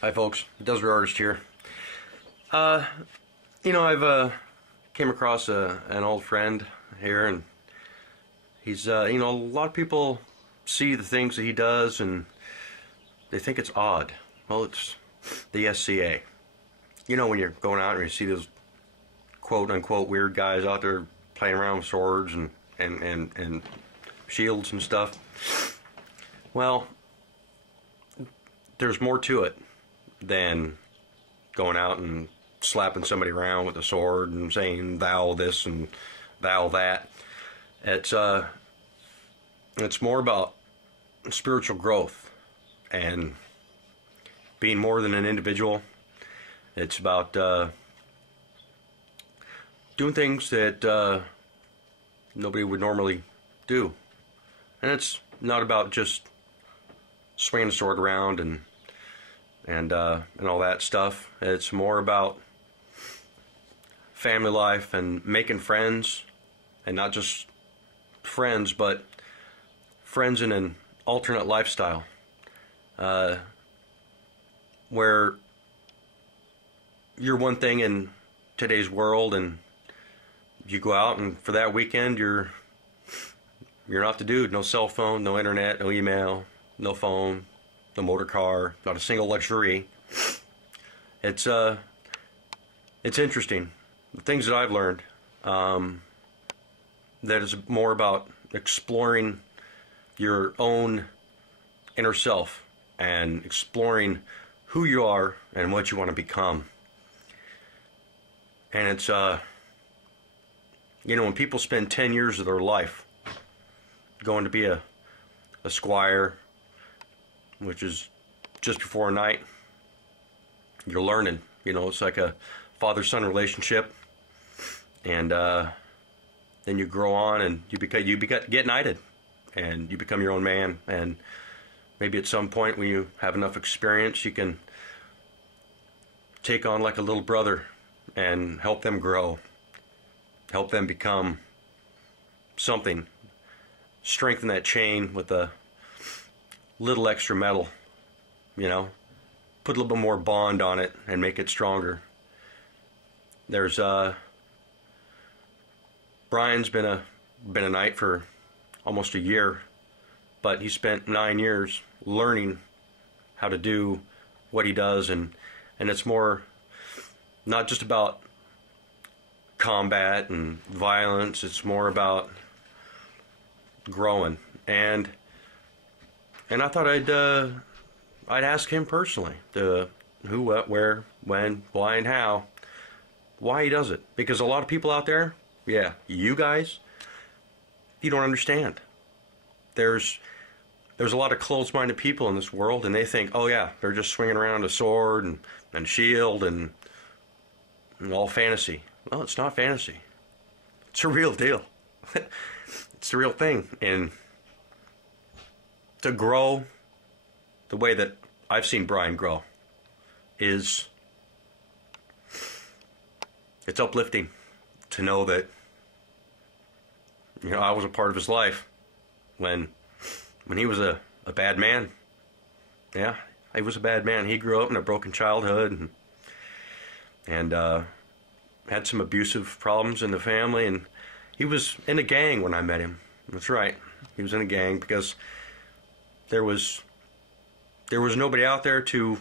Hi folks, Desert Artist here. I've came across an old friend here, and he's, a lot of people see the things that he does and they think it's odd. Well, it's the SCA. You know, when you're going out and you see those quote-unquote weird guys out there playing around with swords and shields and stuff. Well, there's more to it than going out and slapping somebody around with a sword and saying thou this and thou that. It's more about spiritual growth and being more than an individual. It's about doing things that nobody would normally do, and it's not about just swinging the sword around and all that stuff. It's more about family life and making friends, and not just friends, but friends in an alternate lifestyle, where you're one thing in today's world, and you go out and for that weekend you're not the dude. No cell phone, no internet, no email, no phone, no motor car, not a single luxury. It's interesting, the things that I've learned, that is more about exploring your own inner self and exploring who you are and what you want to become. And it's when people spend 10 years of their life going to be a squire, which is just before a night, you're learning. It's like a father-son relationship, and then you grow on and you get knighted, and you become your own man. And maybe at some point when you have enough experience, you can take on like a little brother and help them grow, help them become something, strengthen that chain with a little extra metal, put a little bit more bond on it and make it stronger. There's Brian's been a knight for almost a year, but he spent 9 years learning how to do what he does, and it's more not just about combat and violence. It's more about growing, and I thought I'd ask him personally who, what, where, when, why, and how, why he does it. Because a lot of people out there, yeah, you guys, you don't understand. There's a lot of closed-minded people in this world, and they think, oh yeah, they're just swinging around a sword and shield and all fantasy. Well, it's not fantasy. It's a real deal. It's the real thing. And to grow the way that I've seen Brian grow it's uplifting to know that I was a part of his life when he was a bad man. Yeah, he was a bad man. He grew up in a broken childhood and had some abusive problems in the family, and he was in a gang when I met him. That's right, he was in a gang because there was nobody out there to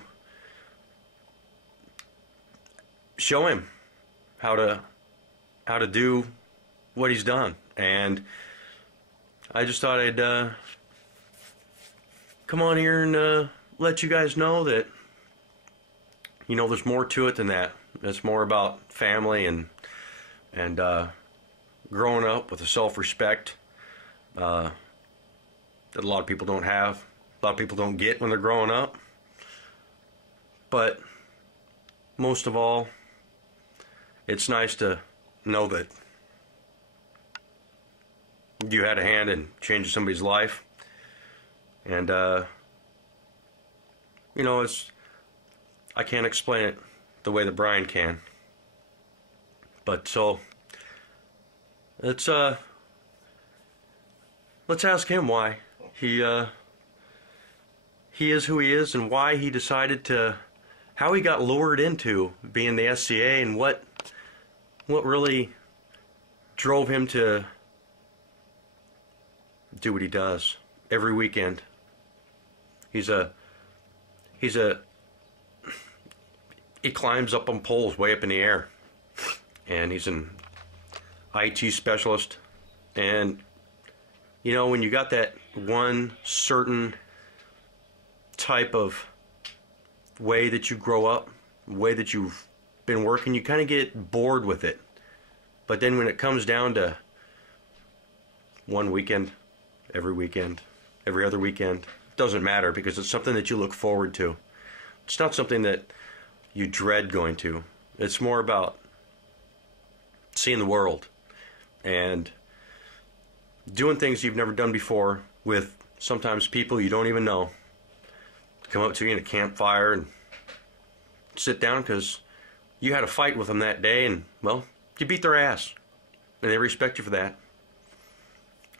show him how to do what he's done. And I just thought I'd come on here and let you guys know that there's more to it than that. It's more about family and growing up with a self-respect that a lot of people don't have, a lot of people don't get when they're growing up. But most of all, it's nice to know that you had a hand in changing somebody's life. And I can't explain it the way that Brian can. But so let's ask him why he is who he is, and why he decided to how he got lured into being the SCA and what really drove him to do what he does every weekend. He climbs up on poles way up in the air, and he's an IT specialist. And you know, when you got that one certain type of way that you grow up, way that you've been working, you kind of get bored with it. But then when it comes down to one weekend, every other weekend, it doesn't matter, because it's something that you look forward to. It's not something that you dread going to. It's more about seeing the world and doing things you've never done before with sometimes people you don't even know. Come up to you in a campfire and sit down because you had a fight with them that day, and well, you beat their ass, and they respect you for that.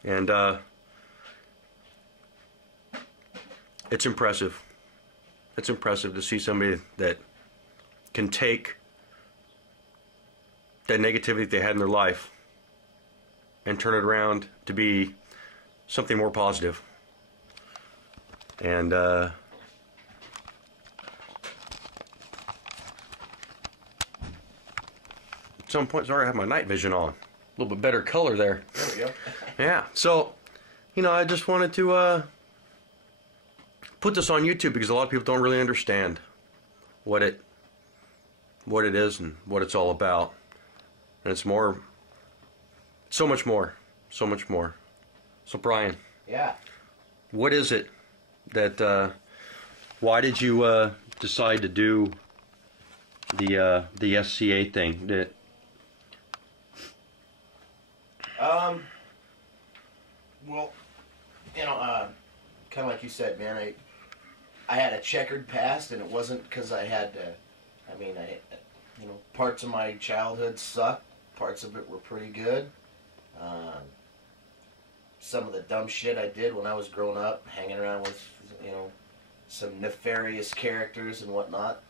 And it's impressive. It's impressive to see somebody that can take that negativity they had in their life and turn it around to be something more positive. And at some point, sorry, I have my night vision on. A little bit better color there. There we go. Yeah, so, you know, I just wanted to put this on YouTube because a lot of people don't really understand what it is and what it's all about. And it's more, so much more. So Brian. Yeah. What is it that, why did you decide to do the SCA thing? Well, you know, kind of like you said, man, I had a checkered past, and it wasn't because I had to, you know, parts of my childhood sucked, parts of it were pretty good. Some of the dumb shit I did when I was growing up, hanging around with, you know, some nefarious characters and whatnot,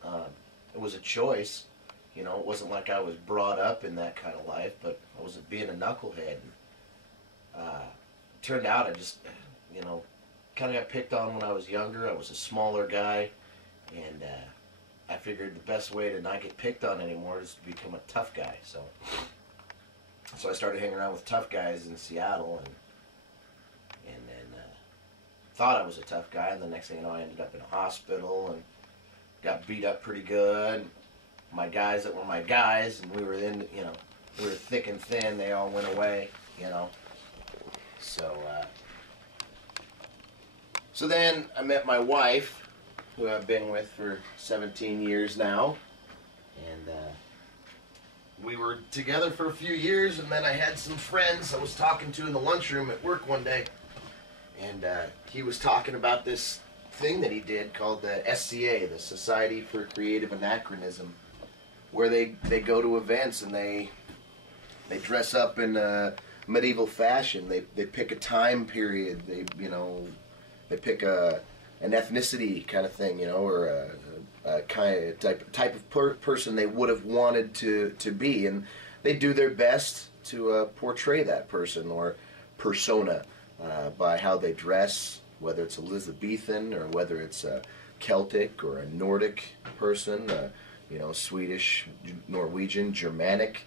it was a choice. You know, it wasn't like I was brought up in that kind of life, but I was being a knucklehead. Turned out I just, you know, kind of got picked on when I was younger. I was a smaller guy, and I figured the best way to not get picked on anymore is to become a tough guy. So I started hanging around with tough guys in Seattle, and then thought I was a tough guy, and the next thing you know, I ended up in a hospital and got beat up pretty good. My guys that were my guys, and we were thick and thin. They all went away, you know. So then I met my wife, who I've been with for 17 years now, and we were together for a few years, and then I had some friends I was talking to in the lunchroom at work one day, and he was talking about this thing that he did called the SCA, the Society for Creative Anachronism, where they go to events and they dress up in medieval fashion. They pick a time period. They pick an ethnicity kind of thing, you know, or a kind of type of person they would have wanted to be, and they do their best to portray that person or persona by how they dress, whether it's Elizabethan or whether it's a Celtic or a Nordic person, you know, Swedish, Norwegian, Germanic,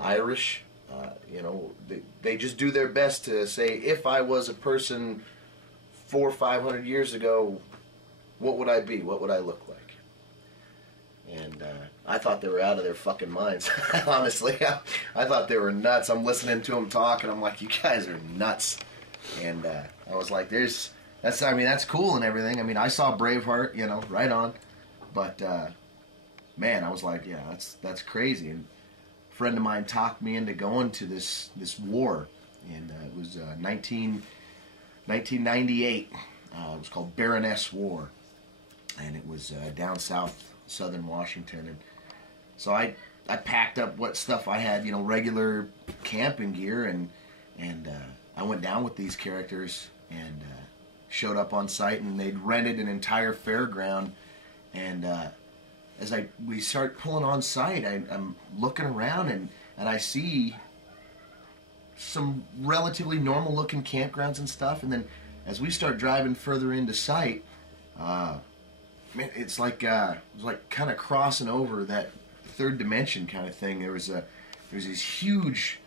Irish. You know, they just do their best to say, if I was a person 400 or 500 years ago, what would I be? What would I look like? And I thought they were out of their fucking minds. Honestly, I thought they were nuts. I'm listening to them talk, and I'm like, you guys are nuts. And I was like, that's cool and everything. I mean, I saw Braveheart, you know, right on. But man, I was like, yeah, that's crazy. And a friend of mine talked me into going to this war, and it was 1998. It was called Baroness War, and it was down southern Washington. And so I packed up what stuff I had, you know, regular camping gear, and I went down with these characters and showed up on site, and they'd rented an entire fairground, and we start pulling on site, I'm looking around and I see some relatively normal looking campgrounds and stuff, and then as we start driving further into sight, man, it's like kind of crossing over that third dimension kind of thing. There's this huge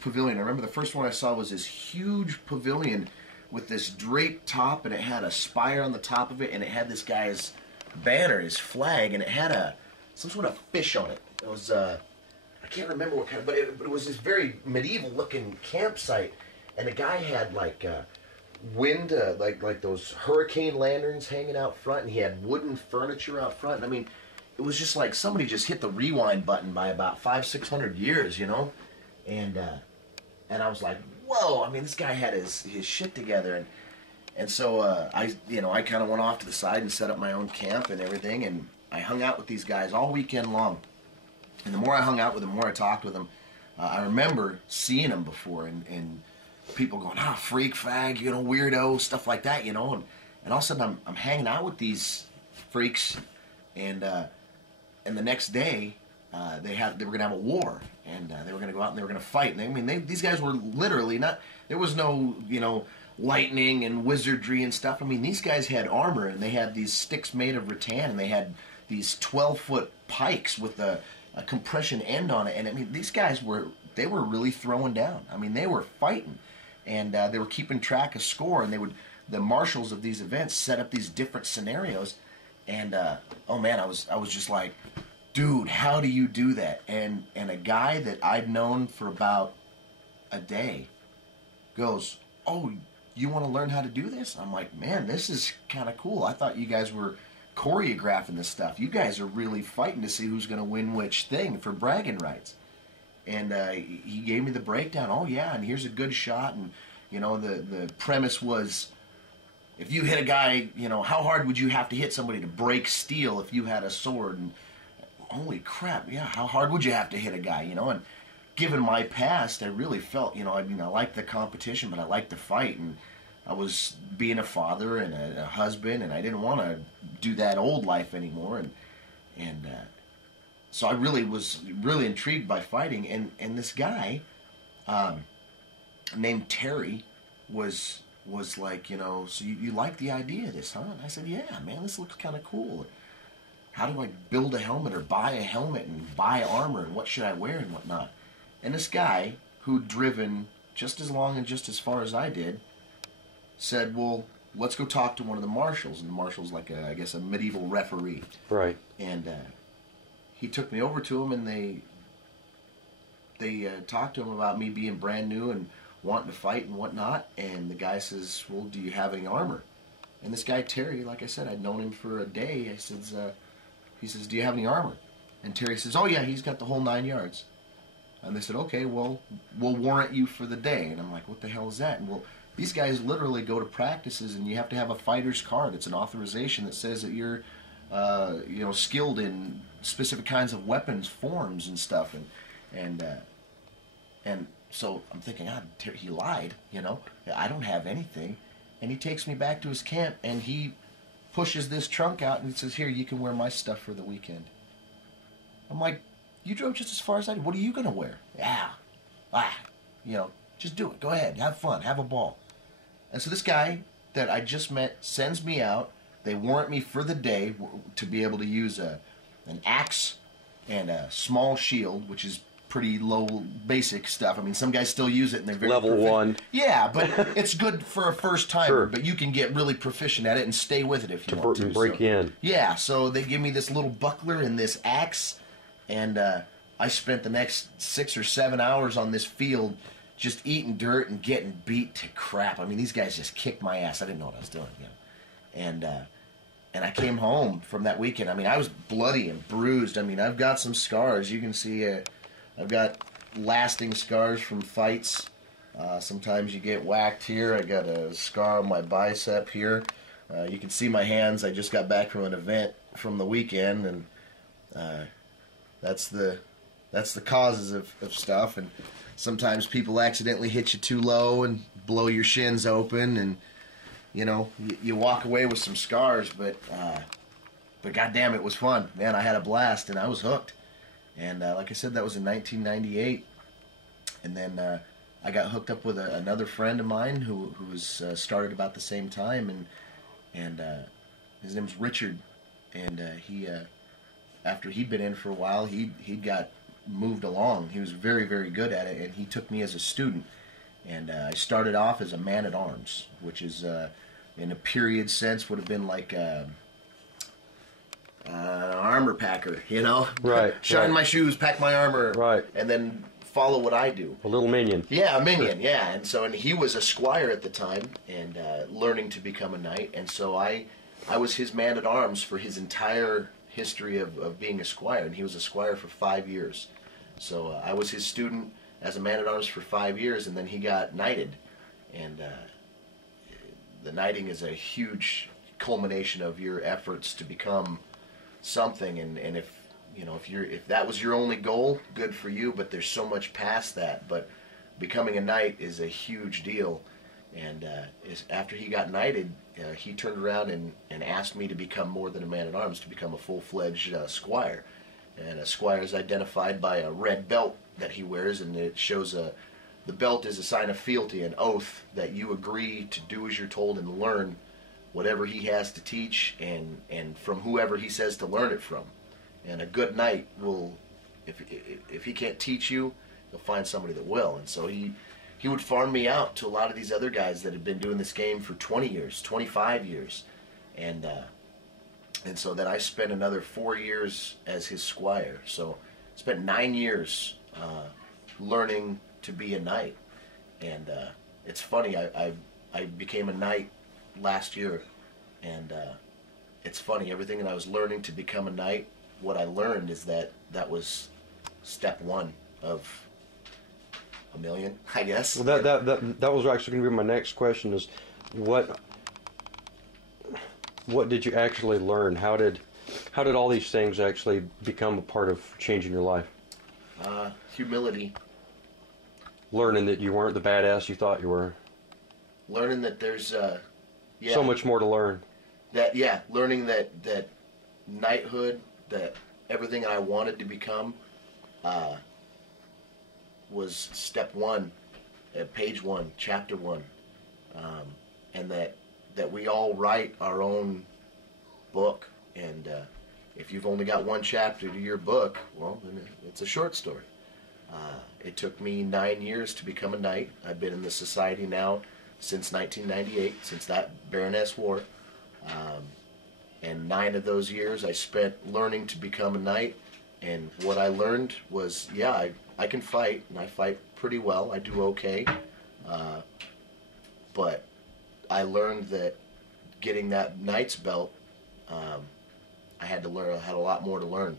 pavilion. I remember the first one I saw was this huge pavilion with this draped top, and it had a spire on the top of it, and it had this guy's banner, his flag, and it had some sort of fish on it. It was I can't remember what kind of, but it was this very medieval looking campsite, and the guy had like wind like those hurricane lanterns hanging out front, and he had wooden furniture out front. And I mean, it was just like somebody just hit the rewind button by about 500-600 years, you know. And I was like, whoa! I mean, this guy had his shit together, and so I kind of went off to the side and set up my own camp and everything, and I hung out with these guys all weekend long. And the more I hung out with them, the more I talked with them, I remember seeing them before, and people going, freak, fag, you know, weirdo, stuff like that, you know. And all of a sudden, I'm hanging out with these freaks, and the next day, they were going to have a war, and they were going to go out and they were going to fight. And these guys were literally not. There was no, you know, lightning and wizardry and stuff. I mean, these guys had armor, and they had these sticks made of rattan, and they had these 12-foot pikes with a compression end on it. And I mean, these guys were really throwing down. I mean, they were fighting, and they were keeping track of score. And the marshals of these events set up these different scenarios. And oh man, I was just like, dude, how do you do that? And a guy that I'd known for about a day goes, oh, you want to learn how to do this? I'm like, man, this is kind of cool. I thought you guys were choreographing this stuff. You guys are really fighting to see who's going to win which thing for bragging rights. And he gave me the breakdown. Oh yeah, and here's a good shot. And you know, the premise was, if you hit a guy, you know, how hard would you have to hit somebody to break steel if you had a sword? And holy crap, yeah, how hard would you have to hit a guy, you know? And given my past, I really felt, you know, I mean, I liked the competition, but I liked to fight, and I was being a father and a husband, and I didn't want to do that old life anymore, and so I really was really intrigued by fighting, and this guy named Terry was like, you know, so you like the idea of this, huh? And I said, yeah, man, this looks kind of cool. How do I build a helmet or buy a helmet and buy armor, and what should I wear and whatnot? And this guy, who'd driven just as long and just as far as I did, said, well, let's go talk to one of the marshals. And the marshal's like, I guess, a medieval referee. Right. And he took me over to him, and they talked to him about me being brand new and wanting to fight and whatnot. And the guy says, well, do you have any armor? And this guy, Terry, like I said, I'd known him for a day. I said, he says, do you have any armor? And Terry says, oh yeah, he's got the whole 9 yards. And they said, okay, well, we'll warrant you for the day. And I'm like, what the hell is that? And well, these guys literally go to practices, and you have to have a fighter's card. It's an authorization that says that you're, you know, skilled in specific kinds of weapons, forms, and stuff. And so I'm thinking, he lied, you know. I don't have anything. And he takes me back to his camp, and he pushes this trunk out, and he says, here, you can wear my stuff for the weekend. I'm like, you drove just as far as I did. What are you going to wear? Yeah. You know, just do it. Go ahead. Have fun. Have a ball. And so this guy that I just met sends me out. They warrant me for the day to be able to use an axe and a small shield, which is pretty low, basic stuff. I mean, some guys still use it, and they're very level proficient. 1. Yeah, but it's good for a first timer. Sure. But you can get really proficient at it and stay with it if you want to. Break in. Yeah, so they give me this little buckler and this axe, and I spent the next 6 or 7 hours on this field just eating dirt and getting beat to crap. I mean, these guys just kicked my ass. I didn't know what I was doing, you know. And I came home from that weekend. I mean, I was bloody and bruised. I mean, I've got some scars. You can see I've got lasting scars from fights. Sometimes you get whacked here. I got a scar on my bicep here. You can see my hands. I just got back from an event from the weekend, and that's the causes of stuff. And sometimes people accidentally hit you too low and blow your shins open, and you know, you walk away with some scars. But but goddamn, it was fun, man. I had a blast, and I was hooked. And like I said, that was in 1998. And then I got hooked up with another friend of mine who was started about the same time, and his name's Richard. And he, after he'd been in for a while, he got moved along. He was very, very good at it, and he took me as a student. And I started off as a man-at-arms, which is, in a period sense, would have been like an armor packer, you know? Right. Shine my shoes, pack my armor. Right. And then follow what I do. A little minion. Yeah, a minion, yeah. And he was a squire at the time, and learning to become a knight. And so I was his man-at-arms for his entire history of being a squire, and he was a squire for 5 years. So I was his student as a man-at-arms for 5 years, and then he got knighted. And the knighting is a huge culmination of your efforts to become something. And if that was your only goal, good for you. But there's so much past that. But becoming a knight is a huge deal. And after he got knighted, he turned around and asked me to become more than a man-at-arms, to become a full-fledged squire. And a squire is identified by a red belt that he wears, and it shows the belt is a sign of fealty, an oath that you agree to do as you're told and learn whatever he has to teach, and from whoever he says to learn it from. And a good knight will, if he can't teach you, he'll find somebody that will. And so he would farm me out to a lot of these other guys that had been doing this game for 20 years, 25 years. And so then I spent another 4 years as his squire. So spent 9 years learning to be a knight. And it's funny, I became a knight last year. And it's funny, everything that I was learning to become a knight, what I learned is that was step one of a million, I guess. Well, that was actually going to be my next question, is what did you actually learn? How did all these things actually become a part of changing your life? Humility. Learning that you weren't the badass you thought you were. Learning that there's so much more to learn. Learning that knighthood, that everything I wanted to become, was step one, page one, chapter one, and that we all write our own book, and if you've only got one chapter to your book, well, then it's a short story. It took me 9 years to become a knight. I've been in the society now since 1998, since that Baroness War, and 9 of those years I spent learning to become a knight. And what I learned was, I can fight, and I fight pretty well. I do okay, but I learned that getting that knight's belt, I had a lot more to learn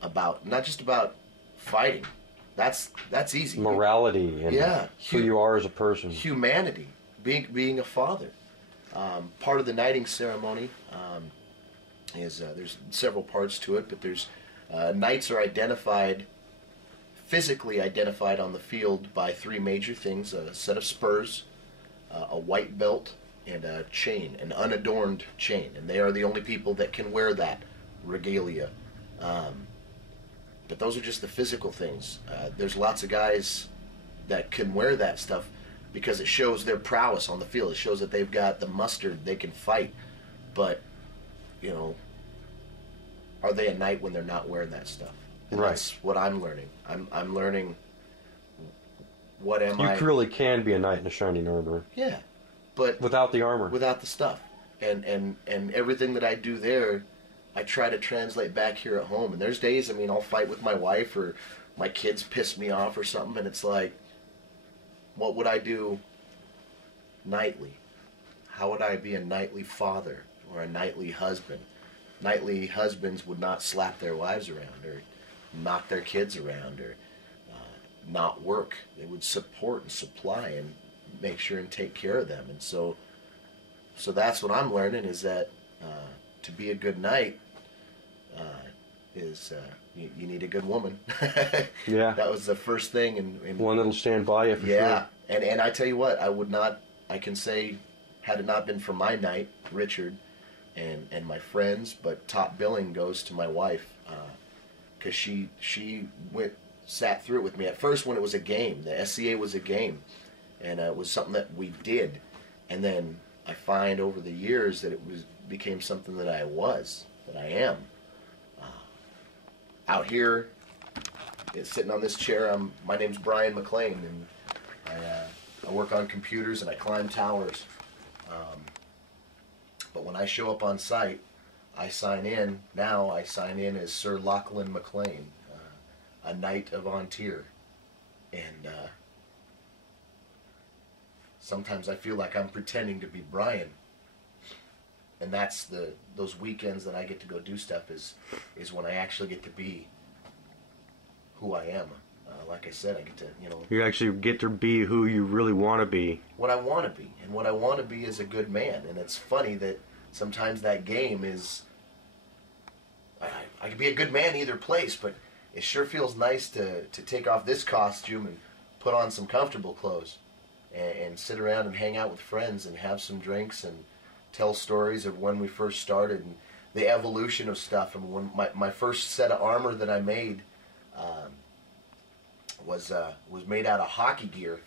about, not just about fighting. That's easy. Morality and who you are as a person. Humanity, being a father. Part of the knighting ceremony is there's several parts to it, but there's knights are physically identified on the field by 3 major things: a set of spurs, a white belt, and a chain, an unadorned chain, and they are the only people that can wear that regalia. But those are just the physical things. There's lots of guys that can wear that stuff because it shows their prowess on the field. It shows that they've got the mustard, they can fight. But, are they a knight when they're not wearing that stuff? And right. That's what I'm learning. I'm learning what am I... You really can be a knight in a shining armor. Yeah, but... Without the armor. Without the stuff. And everything that I do there, I try to translate back here at home. And there's days, I'll fight with my wife, or my kids piss me off or something, and it's like, what would I do knightly? How would I be a knightly father or a knightly husband? Knightly husbands would not slap their wives around or knock their kids around or not work. They would support and supply and make sure and take care of them. And so that's what I'm learning, is that to be a good knight is you need a good woman. Yeah. That was the first thing. And one that'll stand by you for sure. And I tell you what, I can say, had it not been for my knight, Richard, and my friends, but top billing goes to my wife, because she sat through it with me. At first, when it was a game, the SCA was a game, and it was something that we did, and then I find over the years that became something that I am. Out here, sitting on this chair, my name's Brian McLean, and I work on computers and I climb towers. But when I show up on site, I sign in as Sir Lachlan McLean, a knight of ANTIR. And sometimes I feel like I'm pretending to be Brian. And that's those weekends that I get to go do stuff is when I actually get to be who I am. Like I said, I get to, You actually get to be who you really want to be. What I want to be. And what I want to be is a good man. And it's funny that sometimes that game is, I could be a good man either place, but it sure feels nice to take off this costume and put on some comfortable clothes and sit around and hang out with friends and have some drinks and tell stories of when we first started and the evolution of stuff. And when my first set of armor that I made was made out of hockey gear,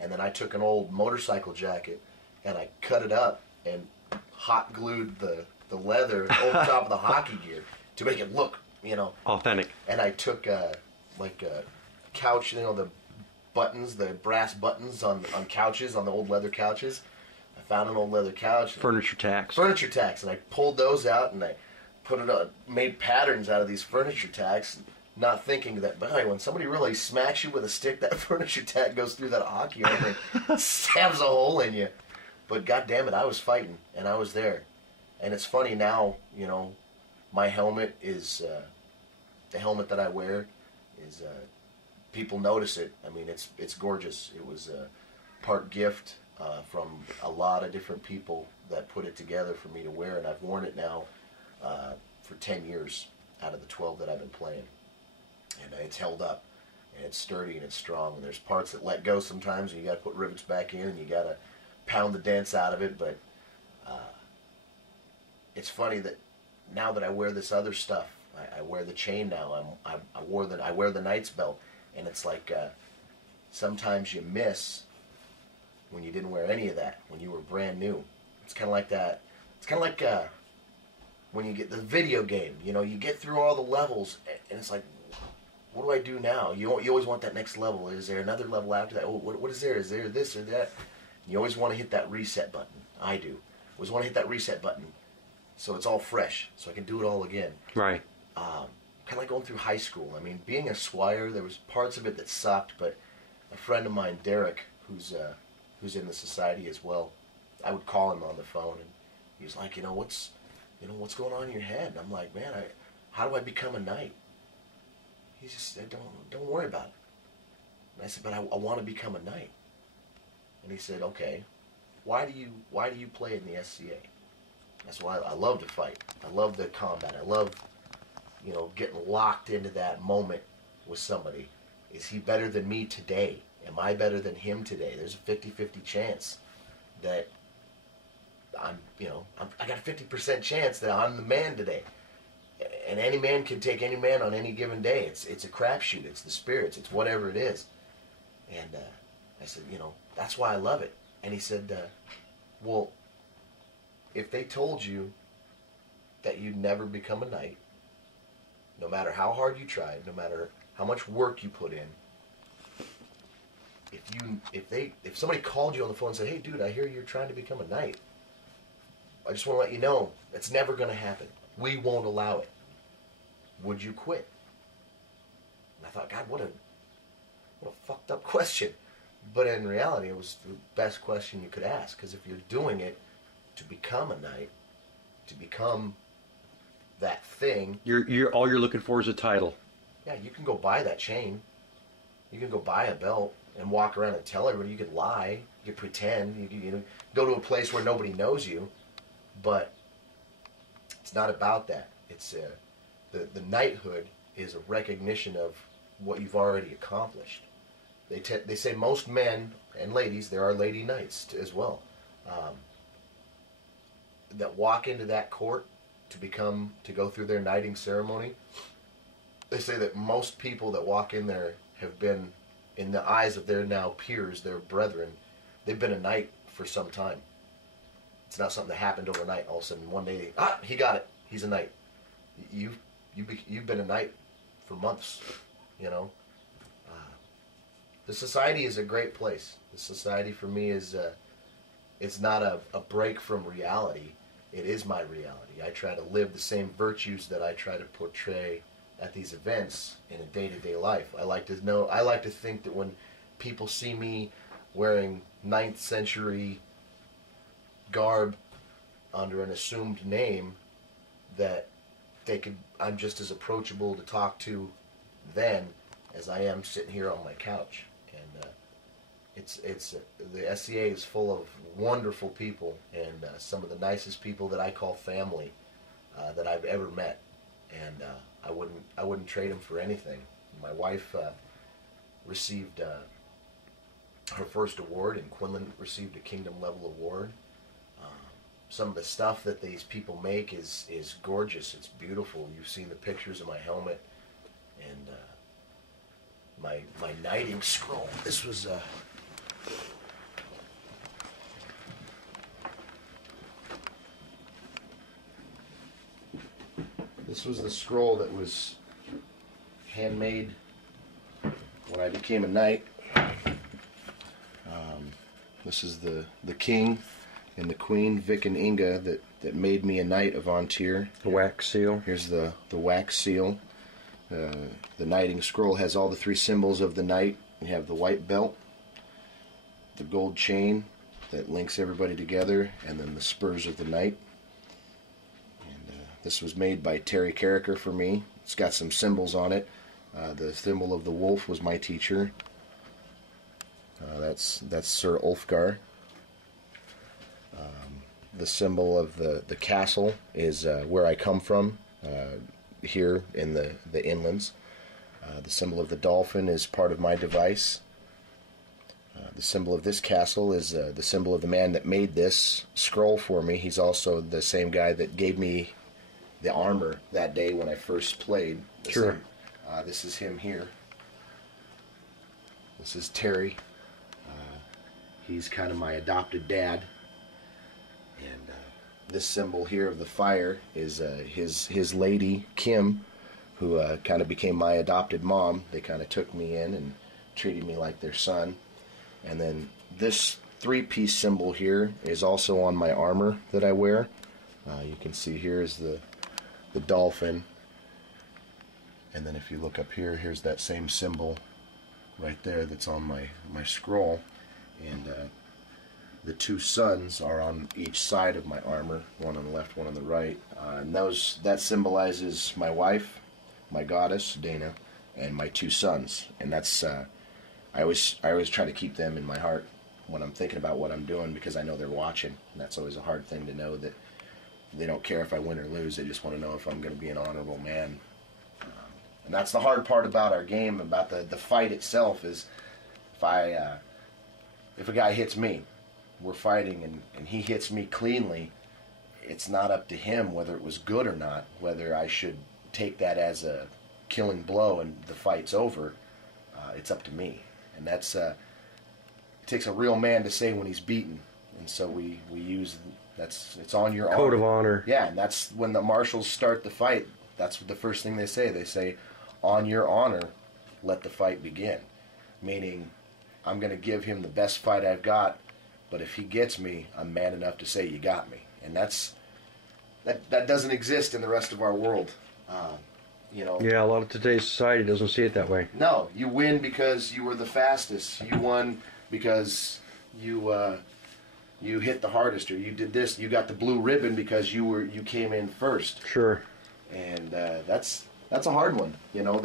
and then I took an old motorcycle jacket and I cut it up and hot glued the leather over top of the hockey gear to make it look, authentic. And I took a couch, the buttons, the brass buttons on couches, on the old leather couches. I found an old leather couch. Furniture tacks. And I pulled those out and I put it on, made patterns out of these furniture tacks, not thinking that, boy, when somebody really smacks you with a stick, that furniture tack goes through that hockey armor and stabs a hole in you. But God damn it, I was fighting and I was there. And it's funny now, my helmet is, the helmet that I wear is, people notice it. I mean, it's gorgeous. It was part gift from a lot of different people that put it together for me to wear, and I've worn it now for 10 years out of the 12 that I've been playing. And it's held up, and it's sturdy, and it's strong, and there's parts that let go sometimes, and you got to put rivets back in, and you got to pound the dents out of it. But it's funny that now that I wear this other stuff, I wear the chain now. I wear the knight's belt, and it's like sometimes you miss when you didn't wear any of that, when you were brand new. It's kind of like that. It's kind of like when you get the video game. You get through all the levels, and it's like, what do I do now? You always want that next level. Is there another level after that? Oh, what is there? Is there this or that? You always want to hit that reset button. I do. Always want to hit that reset button so it's all fresh, so I can do it all again. Right. Kind of like going through high school. I mean, being a squire, there was parts of it that sucked, but a friend of mine, Derek, who's in the society as well, I would call him on the phone, and he was like, what's going on in your head? And I'm like, man, how do I become a knight? He just said, don't worry about it. And I said, but I want to become a knight. And he said, okay, why do you play in the SCA? That's why I love to fight. I love the combat. I love, getting locked into that moment with somebody. Is he better than me today? Am I better than him today? There's a 50-50 chance that I got a 50% chance that I'm the man today. And any man can take any man on any given day. It's a crapshoot. It's the spirits. It's whatever it is. And I said, that's why I love it. And he said, well, if they told you that you'd never become a knight, no matter how hard you tried, no matter how much work you put in, if somebody called you on the phone and said, hey, dude, I hear you're trying to become a knight, I just want to let you know that's never going to happen. We won't allow it. Would you quit? And I thought, God, what a fucked up question. But in reality, it was the best question you could ask, because if you're doing it to become a knight, to become that thing, all you're looking for is a title. Yeah, you can go buy that chain. You can go buy a belt and walk around and tell everybody. You could lie. You could pretend. You could, go to a place where nobody knows you. But it's not about that. It's the knighthood is a recognition of what you've already accomplished. They say most men and ladies, there are lady knights as well. that walk into that court to go through their knighting ceremony, they say that most people that walk in there have been, in the eyes of their now peers, their brethren, they've been a knight for some time. It's not something that happened overnight. All of a sudden, one day, he got it. He's a knight. You've been a knight for months, you know. The society is a great place. The society for me is, it's not a break from reality. It is my reality. I try to live the same virtues that I try to portray at these events in a day-to-day life. I like to think that when people see me wearing 9th century garb under an assumed name, that I'm just as approachable to talk to then as I am sitting here on my couch. And the SCA is full of wonderful people, and some of the nicest people that I call family that I've ever met. And I wouldn't trade them for anything. My wife received her first award, and Quinlan received a kingdom level award. Some of the stuff that these people make is gorgeous. It's beautiful. You've seen the pictures of my helmet and my knighting scroll. This was the scroll that was handmade when I became a knight. This is the king and the queen, Vic and Inga, that made me a knight of ANTIR. The wax seal. Here's the wax seal. The knighting scroll has all the 3 symbols of the knight. You have the white belt, the gold chain that links everybody together, and then the spurs of the knight. And this was made by Terry Carricker for me. It's got some symbols on it. The symbol of the wolf was my teacher. That's Sir Ulfgar. The symbol of the castle is where I come from, here in the inlands. The symbol of the dolphin is part of my device. The symbol of this castle is the symbol of the man that made this scroll for me. He's also the same guy that gave me the armor that day when I first played. Sure. This is him here. This is Terry. He's kind of my adopted dad. And this symbol here of the fire is his lady, Kim, who kind of became my adopted mom. They kind of took me in and treated me like their son. And then this 3-piece symbol here is also on my armor that I wear. You can see here is the dolphin. And then if you look up here, here's that same symbol right there that's on my scroll. And the 2 suns are on each side of my armor, one on the left, one on the right. And that symbolizes my wife, my goddess, Dana, and my 2 sons. And that's, I always try to keep them in my heart when I'm thinking about what I'm doing, because I know they're watching. And that's always a hard thing to know, that they don't care if I win or lose. They just want to know if I'm going to be an honorable man. And that's the hard part about our game, about the fight itself, is if a guy hits me, we're fighting, and he hits me cleanly, it's not up to him whether it was good or not, whether I should take that as a killing blow and the fight's over. It's up to me. And that's it takes a real man to say when he's beaten. And so we use, it's on your Code of honor. Yeah, and that's when the marshals start the fight. That's the first thing they say. They say, on your honor, let the fight begin. Meaning, I'm going to give him the best fight I've got, but if he gets me, I'm man enough to say, you got me. And that doesn't exist in the rest of our world. You know. Yeah, a lot of today's society doesn't see it that way. No, you win because you were the fastest. You won because you hit the hardest, or you did this. You got the blue ribbon because you came in first. Sure. And that's a hard one. You know,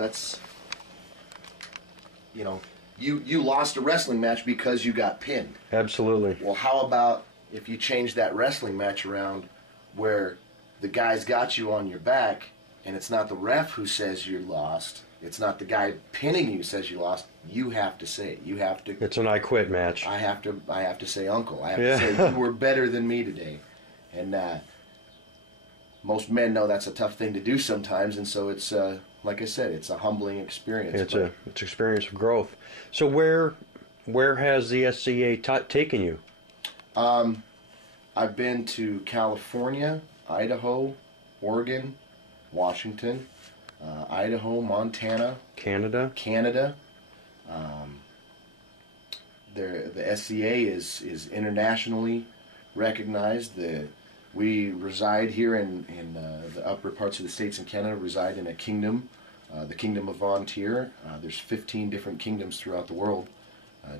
you lost a wrestling match because you got pinned. Absolutely. Well, how about if you change that wrestling match around, where the guy's got you on your back, and it's not the ref who says you lost, it's not the guy pinning you says you lost, you have to say it. You have to. It's an I quit match. I have to say, uncle. I have to say, you were better than me today. And most men know that's a tough thing to do sometimes, and so it's like I said, it's a humbling experience. It's an experience of growth. So where has the SCA taken you? I've been to California, Idaho, Oregon, Washington, Idaho, Montana, Canada. The SCA is internationally recognized. We reside here in the upper parts of the states in Canada. Reside in a kingdom, the kingdom of ANTIR. There's 15 different kingdoms throughout the world.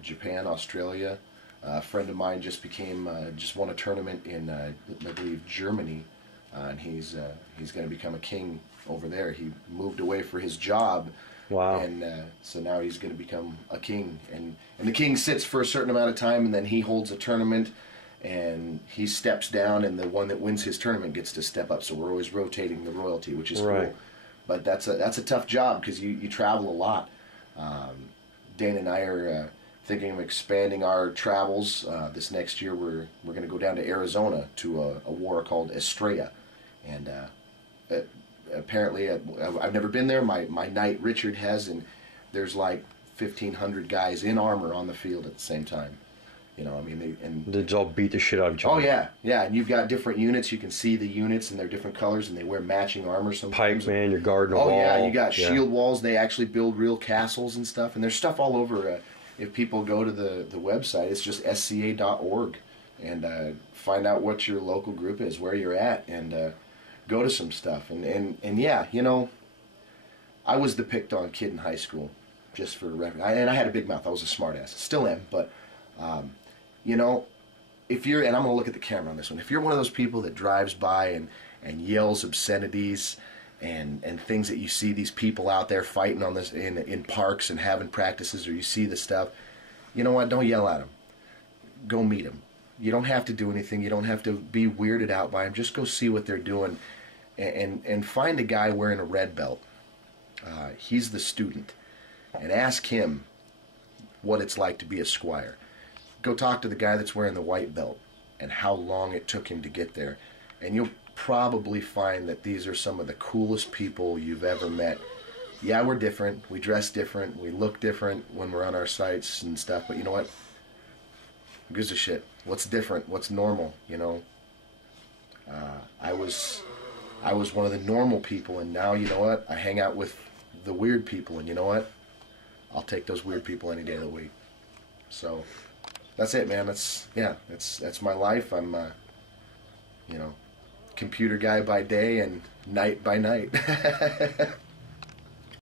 Japan, Australia. A friend of mine just won a tournament in I believe Germany, and he's going to become a king over there. He moved away for his job. Wow. And so now he's going to become a king, and the king sits for a certain amount of time, and then he holds a tournament, and he steps down, and the one that wins his tournament gets to step up. So we're always rotating the royalty, which is right. Cool. But that's a tough job because you travel a lot. Dana and I are thinking of expanding our travels. This next year we're going to go down to Arizona to a war called Estrella, and apparently I've never been there. My knight Richard has, and there's like 1,500 guys in armor on the field at the same time. You know, I mean, they all beat the shit out of each other. Oh yeah, and you've got different units. You can see the units, and they're different colors, and they wear matching armor sometimes. Pikeman, you're guarding a wall. Oh yeah, you got shield walls. They actually build real castles and stuff, and there's stuff all over. If people go to the website, it's just SCA.org, and find out what your local group is, where you're at, and go to some stuff. And yeah, you know, I was the picked on kid in high school, just for reference. And I had a big mouth. I was a smart ass. Still am, but you know, if you're, and I'm going to look at the camera on this one, if you're one of those people that drives by and yells obscenities and things that you see these people out there fighting on this in parks and having practices, or you see the stuff, you know what, don't yell at them. Go meet them. You don't have to do anything. You don't have to be weirded out by them. Just go see what they're doing, and find a guy wearing a red belt. He's the student, and ask him what it's like to be a squire. Go talk to the guy that's wearing the white belt and how long it took him to get there. And you'll probably find that these are some of the coolest people you've ever met. Yeah, we're different. We dress different. We look different when we're on our sites and stuff. But you know what? Who gives a shit? What's different? What's normal? You know? I was one of the normal people, and now, you know what? I hang out with the weird people, and you know what? I'll take those weird people any day of the week. So that's it, man. That's my life. I'm, you know, computer guy by day and night by night.